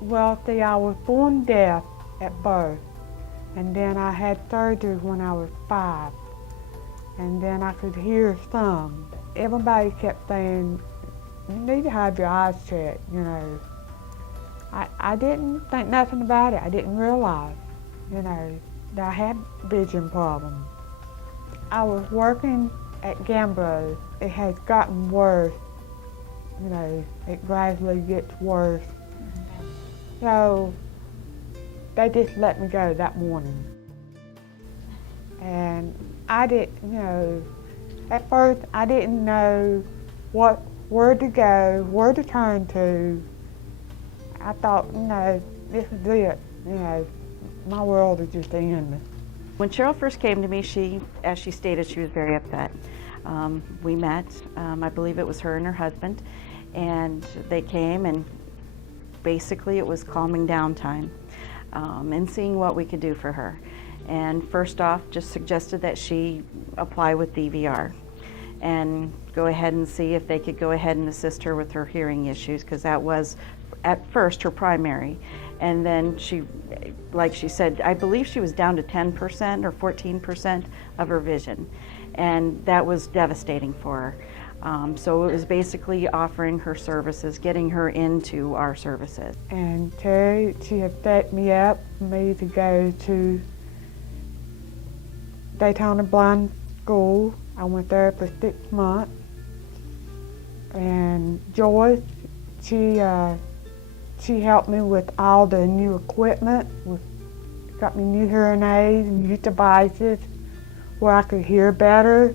Well, see, I was born deaf at birth, and then I had surgery when I was 5, and then I could hear some. Everybody kept saying, you need to have your eyes checked, you know. I didn't think nothing about it. I didn't realize, you know, that I had vision problems. I was working at Gambro. It has gotten worse, you know, it gradually gets worse. So they just let me go that morning. And I didn't, you know, at first I didn't know where to go, where to turn to. I thought, you know, this is it, you know, my world is just ending. When Cheryl first came to me, as she stated, she was very upset. We met, I believe it was her and her husband, and they came, and basically it was calming down time and seeing what we could do for her. And first off, just suggested that she apply with DVR and go ahead and see if they could go ahead and assist her with her hearing issues, because that was at first her primary. And then she, like she said, I believe she was down to 10% or 14% of her vision. And that was devastating for her. So it was basically offering her services, getting her into our services. And Terry, she had set me up for me to go to Daytona Blind School. I went there for 6 months. And Joyce, she helped me with all the new equipment, got me new hearing aids, new devices where I could hear better.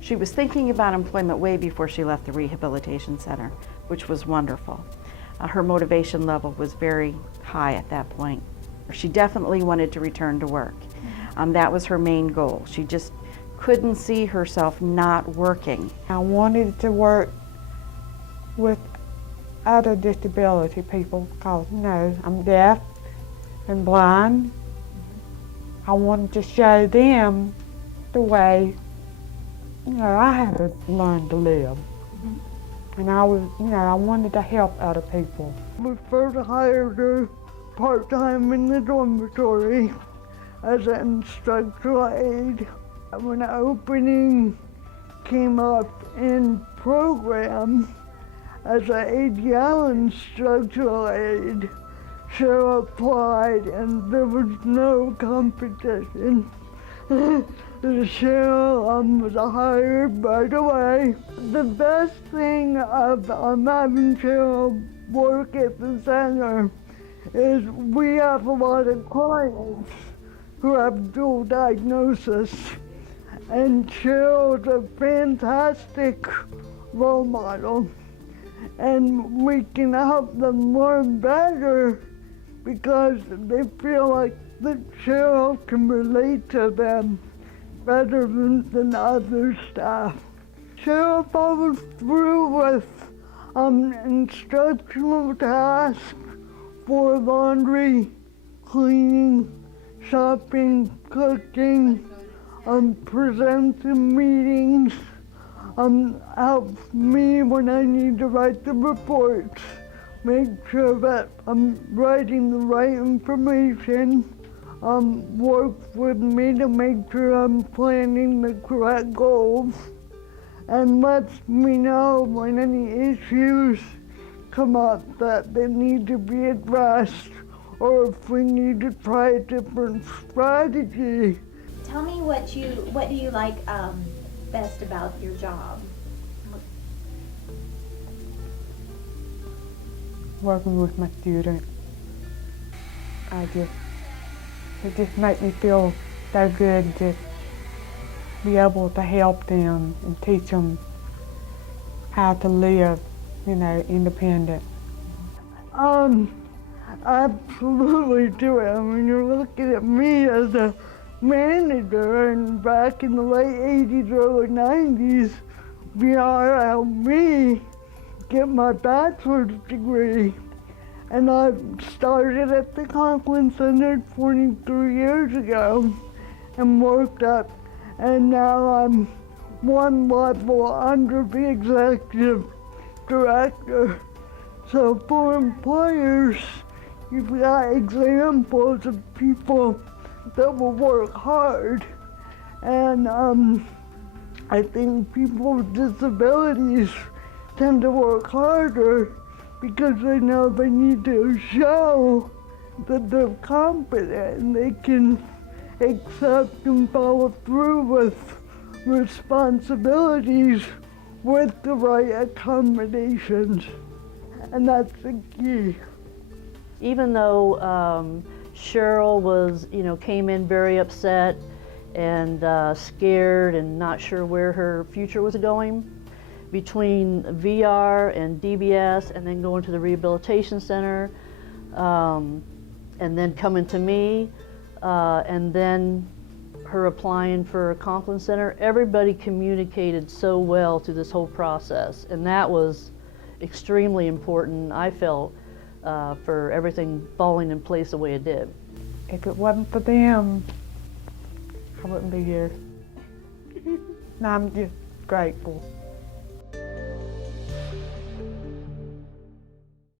She was thinking about employment way before she left the rehabilitation center, which was wonderful. Her motivation level was very high at that point. She definitely wanted to return to work. That was her main goal. She just couldn't see herself not working. I wanted to work with other disability people because, you know, I'm deaf and blind. I wanted to show them the way, you know, I had to learn to live. And I was, you know, I wanted to help other people. We first hired her part-time in the dormitory as an instructional aide. When the opening came up in program as an ADL instructional aide, Cheryl applied and there was no competition. Cheryl was hired right away. The best thing of having Cheryl work at the center is we have a lot of clients who have dual diagnosis, and Cheryl's a fantastic role model, and we can help them learn better because they feel like that Cheryl can relate to them better than other staff. Cheryl follows through with instructional tasks for laundry, cleaning, shopping, cooking, presenting meetings, helps me when I need to write the reports, make sure that I'm writing the right information, works with me to make sure I'm planning the correct goals, and lets me know when any issues come up that they need to be addressed, or if we need to try a different strategy. Tell me what do you like best about your job? Working with my students, it just makes me feel so good to be able to help them and teach them how to live, you know, independent. Absolutely do it. I mean, you're looking at me as a manager, and back in the late 80s, early 90s, VR helped me get my bachelor's degree. And I started at the Conklin Center 23 years ago and worked up, and now I'm one level under the executive director. So for employers, you've got examples of people that will work hard. And I think people with disabilities tend to work harder because they know they need to show that they're competent and they can accept and follow through with responsibilities with the right accommodations. And that's the key. Even though Cheryl was, came in very upset and scared and not sure where her future was going, between VR and DBS and then going to the rehabilitation center and then coming to me and then her applying for a Conklin Center, everybody communicated so well through this whole process, and that was extremely important, I felt, for everything falling in place the way it did. If it wasn't for them, I wouldn't be here. And I'm just grateful.